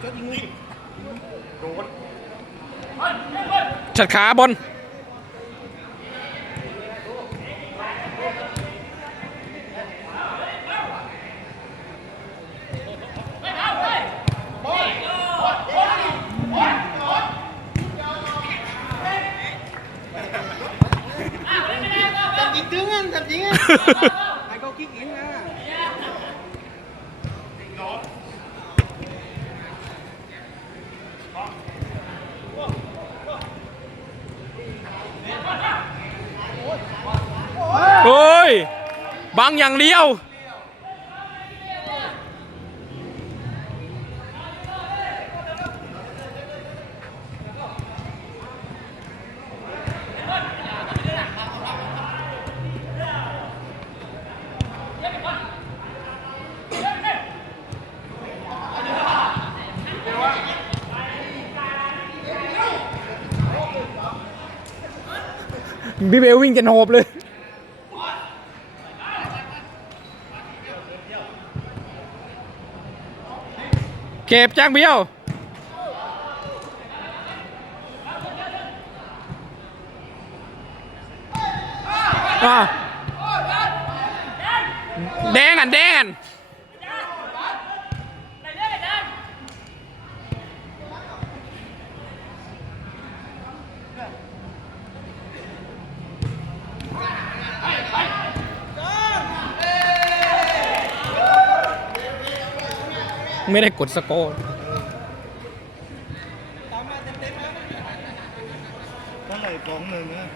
เจ้ายิงนี่ฉัดขาบนจับยิงดึงอะจับยิงอะไอ้ก็กิ๊กอินนะ โอ้ย บังอย่างเดียว พี่เบลวิ่งจนโหบเลย เก็บจ้างเบี้ยว อ่า ไม่ได้กดสกอร์เท่าไหร่สองหนึ่งนะ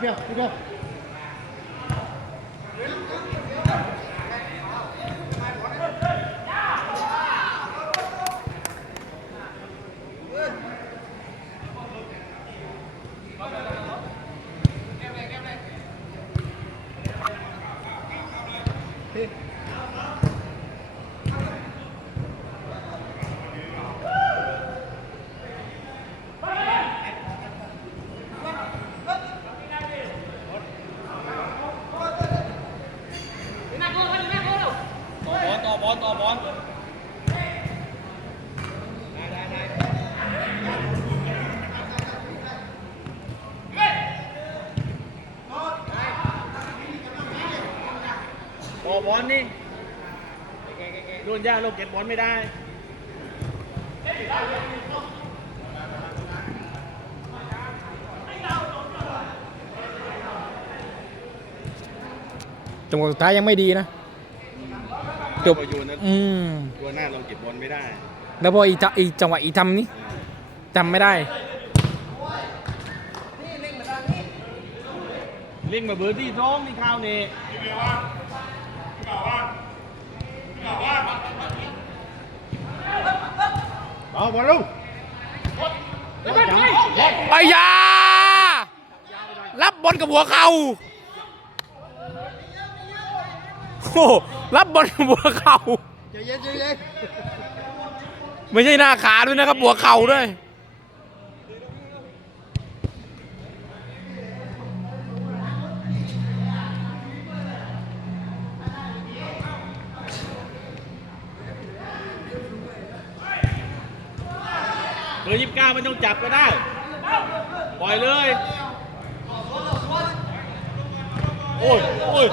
พี่เพียวพี่เพียว บอบอลนี่โดนย่าโลกเก็บบอลไม่ได้จังหวะสุดท้ายยังไม่ดีนะ จบ พอโยนนะอืม ตัวหน้าเราเก็บบอลไม่ได้แล้วพออีจะอีจังหวะอีทำนี้จำไม่ได้ เล่งมาเบอร์ที่สองนี่ข้าวนี่ เอาบอลลูกไอ้ยา รับบอลกับหัวเข่าโอ้รับบอลกับหัวเข่า ใจเย็นใจเย็นไม่ใช่หน้าขาด้วยนะครับหัวเข่าด้วย บเก้าไม่ต้องจับก็ได้ ปล่อยเลย โอ้ย โอ้ย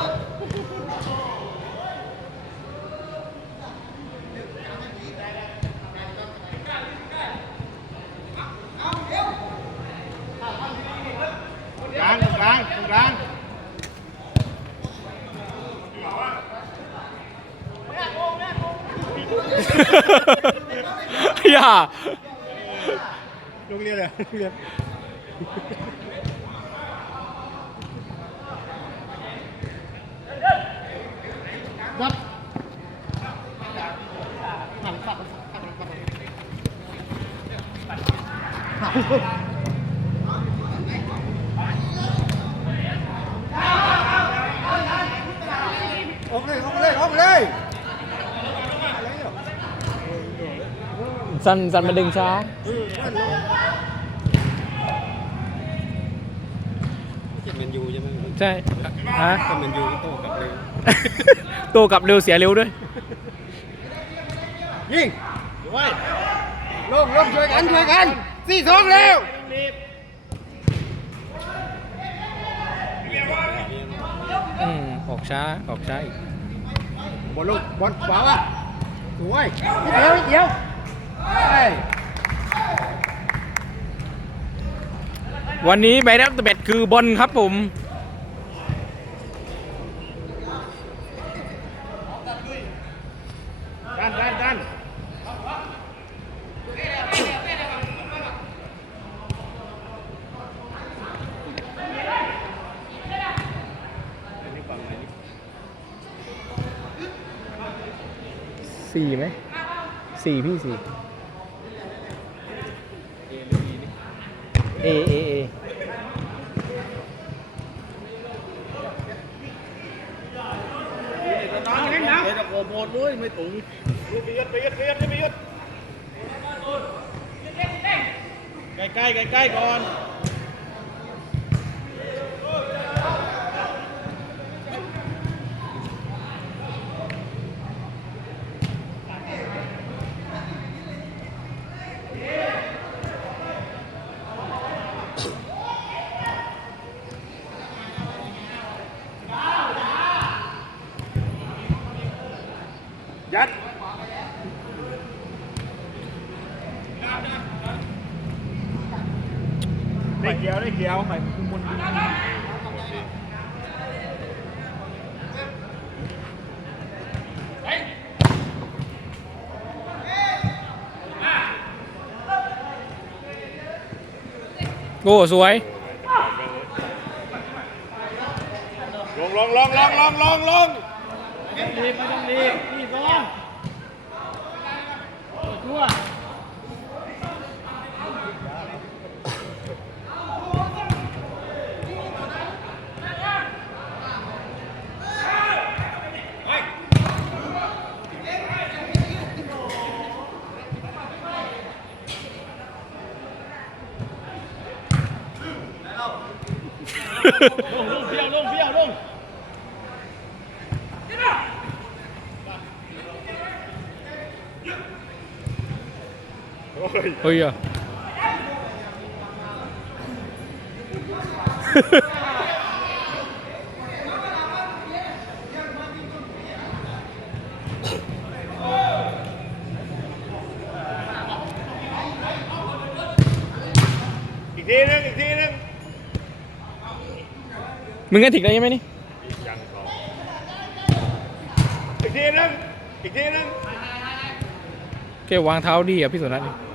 กลางรงกลางรงกลางอย่า โรงเรียนเลยโรงเรียนรับหันฝักฝักฝักออกเลยออกเลยออกเลย สันสันมาดึงช้า แมนยู ใช่ไหมใช่ฮะถ้าแมนยูก็โต้กลับเลยโตกลับเร็วเสียเร็วด้วย ยิงด้วยลงลงช่วยกันช่วยกันสี่สองเร็วรีบอืมออกช้าออกช้าอีกบอลลูกบอลขวาว่ะสวยนิดเดียวนิดเดียวไปวันนี้ใบรับตะเบ็ดคือบอลครับผม สี่ไหมสี่พี่สี่เอเอเอน้องเล่นนะเดี๋ยวจะโกโบดด้วยไม่ถุงใกล้ใกล้ใกล้ใกล้ๆก่อน เดียวไปคุมบนโอ้สวย ลงลงลงลงลงลงลงไม่ต้องรีบนี่ซ้อนทั่ว ลงลงเพี้ยวลงเพี้ยวลง เฮ้ยอะอีกทีนึงอีกทีนึงมึงกันถิกได้ยังไหมนี่อีกทีนึงอีอีกทีนึงแกวางเท้าดีอะพี่สุนัทนี่ส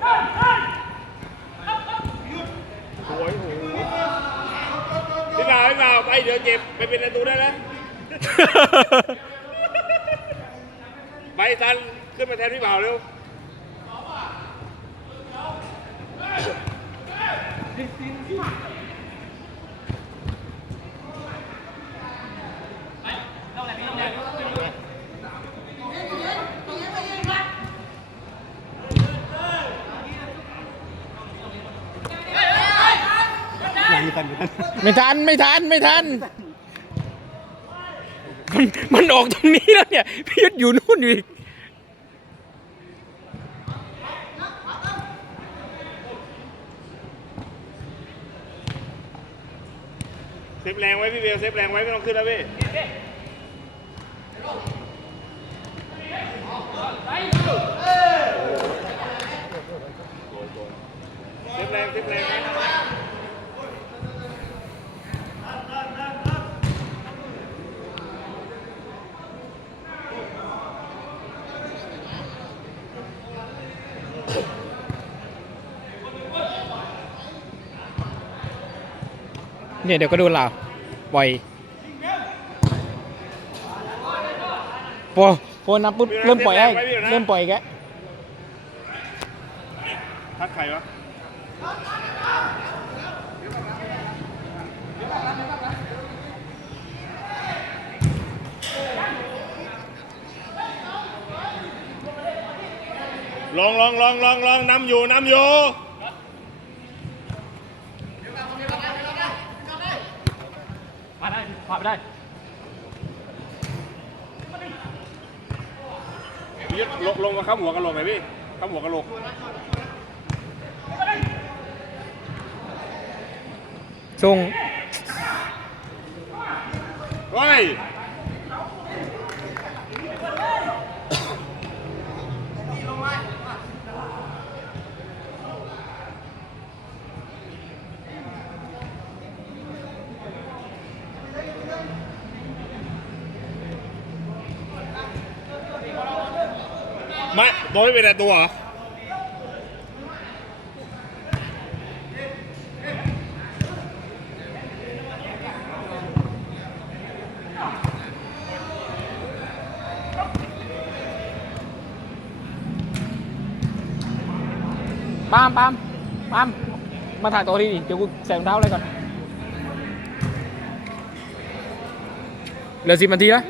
ไปเดี๋ยวเจ็บไปเป็นประตูได้แล้วไปซันขึ้นมาแทนพี่บ่าวเร็ว ไม่ทันไม่ทันไม่ทัน มันมันออกตรงนี้แล้วเนี่ยพี่ยุทธอยู่นู่นอยู่อีกเซฟแรงไว้พี่เบลเซฟแรงไว้ไม่ต้องขึ้นแล้วพี่เซฟแรงเซฟแรงนะ เนี่ยเดี๋ยวก็โดนเราปล่อยพอพอนับปุ๊บเริ่มปล่อยได้เริ่มปล่อยแกทักใครวะลองลองลองลองลองนำอยู่นำอยู่ ผ่านได้ผ่านไปได้พี่ยึดลงลงมาข้ามหัวกะโหลกหน่อยพี่ข้ามหัวกะโหลกส่ง เฮ้ย โดนไม่เป็นไรตัวเหรอปามปามปามมาถ่ายตัวดีดิ เดี๋ยวกูใส่รองเท้าอะไรก่อน เหลือสิบนาทีแล้ว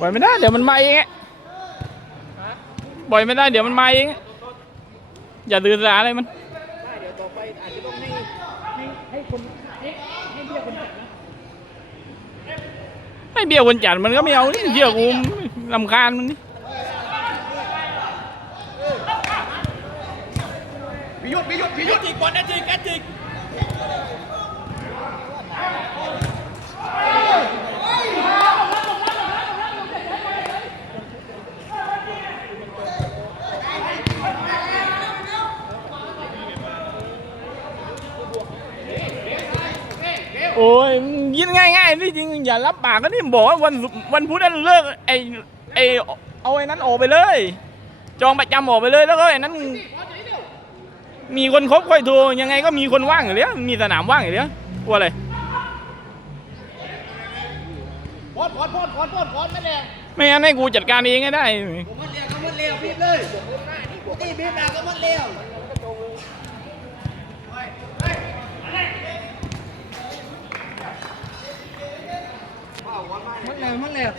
ปล่อยไม่ได้เดี๋ยวมันมาเองปล่อยไม่ได้เดี๋ยวมันมาเอง อย่าดื้อร้าอะไรมันให้เบี้ยคนจัดคนจัดมันก็ไม่เอาเบี้ยกูลำคาญมันนี่พิยุทธ์พิยุทธ์พิยุทธ์อีกบอลแอจิกแกจิก โอ้ยยินง่ายๆนี่จริงอย่ารับปากก็นี่บอกว่าวันวันพุธนั้นเลิกไอไอเอาไอ้นั้นออกไปเลย จองประจำออกไปเลยแล้วก็ไอ้นั้น มีคนครบค่อยโทรยังไงก็มีคนว่างอยู่แล้วมีสนามว่างอยู่แล้วกลัวอะไร พอดพอดพอดพอดพอดพอดไม่แรงไม่งั้นให้กูจัดการเองก็ได้ ผมมันเร็วก็มันเร็วพี่เลยตีพี่มาก็มันเร็วมันเร็วมันเร็ว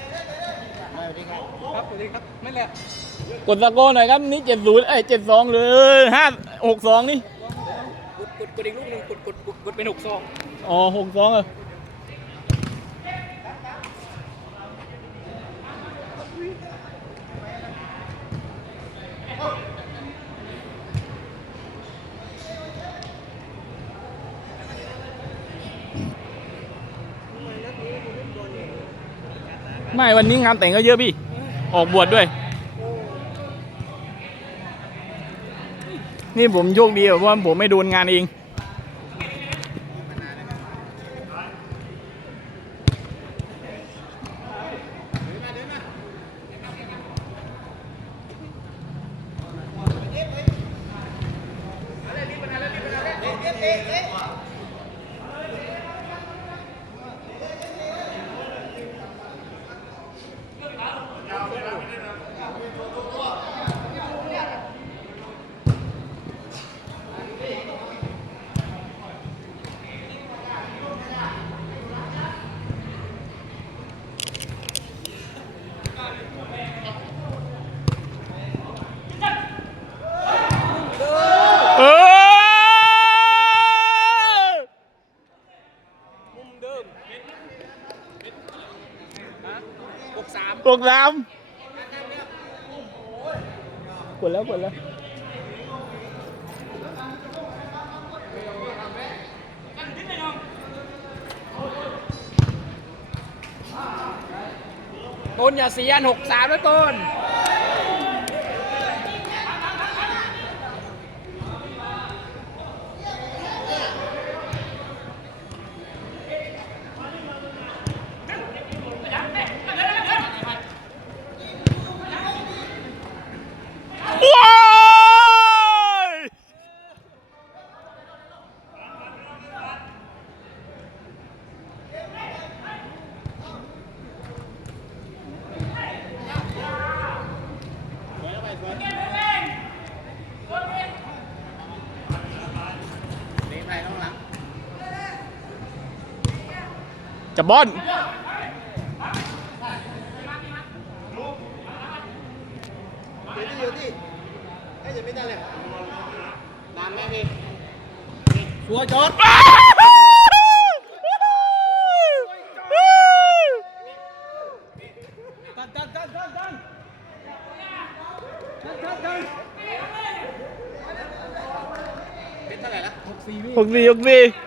ครับสวัสดีครับไม่เร็วกดสกอร์หน่อยครับนี่เจ็ดศูนย์เอ้ยเจ็ดสองหรือห้าหกสองนี่กดกดกดอีกลูกหนึ่งกดกดกดกดเป็นหกซองอ๋อหกสองเออ ไม่วันนี้งานแต่งก็เยอะพี่ ออกบวชด้วย นี่ผมโชคดีแบบว่าผมไม่โดนงานเอง เออ มุมเดิมฮะห กสามตกน้ำกดแล้วกดแล้วต้นอย่าเสียนหกสามแล้วต้น บอลสวยจอดดันดันดันดันดันดันดันเป็นเท่าไหร่ละหกสี่หกสี่หกสี่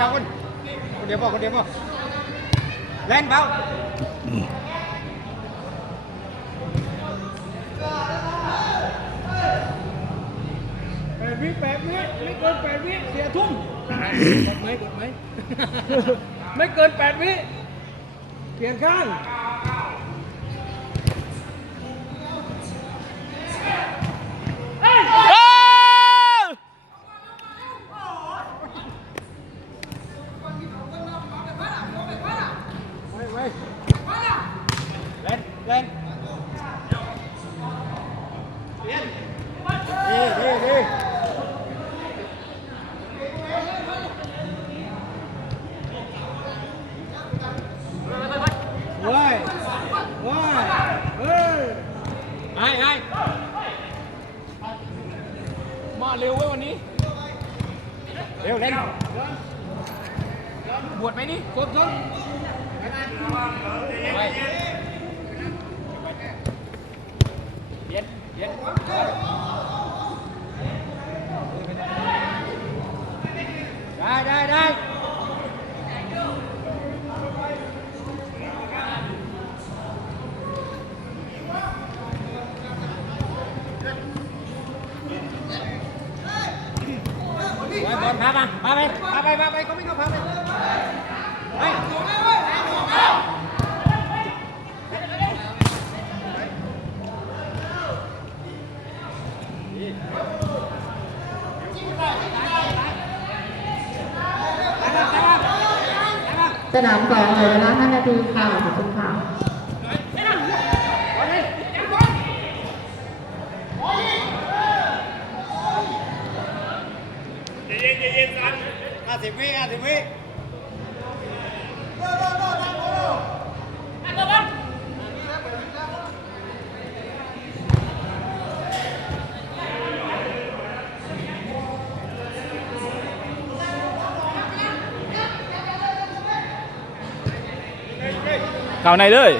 เอาคนเอาคนเดียวพอคนเดียวพอเล่นเปล่าแปดวิแปดวิไม่เกินแปดวิเสียทุ่มกดไหมกดไหมไม่เกินแปดวิเปลี่ยนข้าง โอ้ย ไว้ไว้เล่นเล่น ดีดีดี ว้ายว้ายเฮ้ย ไอ้ไอ้ มาเร็วเว้ยวันนี้ เร็วเล่น บวชไหมนี่ กดทน ไปเปลี่ยนเปลี่ยน ได้ได้ได้ไว้บอล พามาพาไปพาไปพาไปเขาไม่เข้าพาไปไปสนามสองเหลือเวลา5นาทีค่ะขอบคุณค่ะ สิบวิห้าสิบวิเข่าในเลย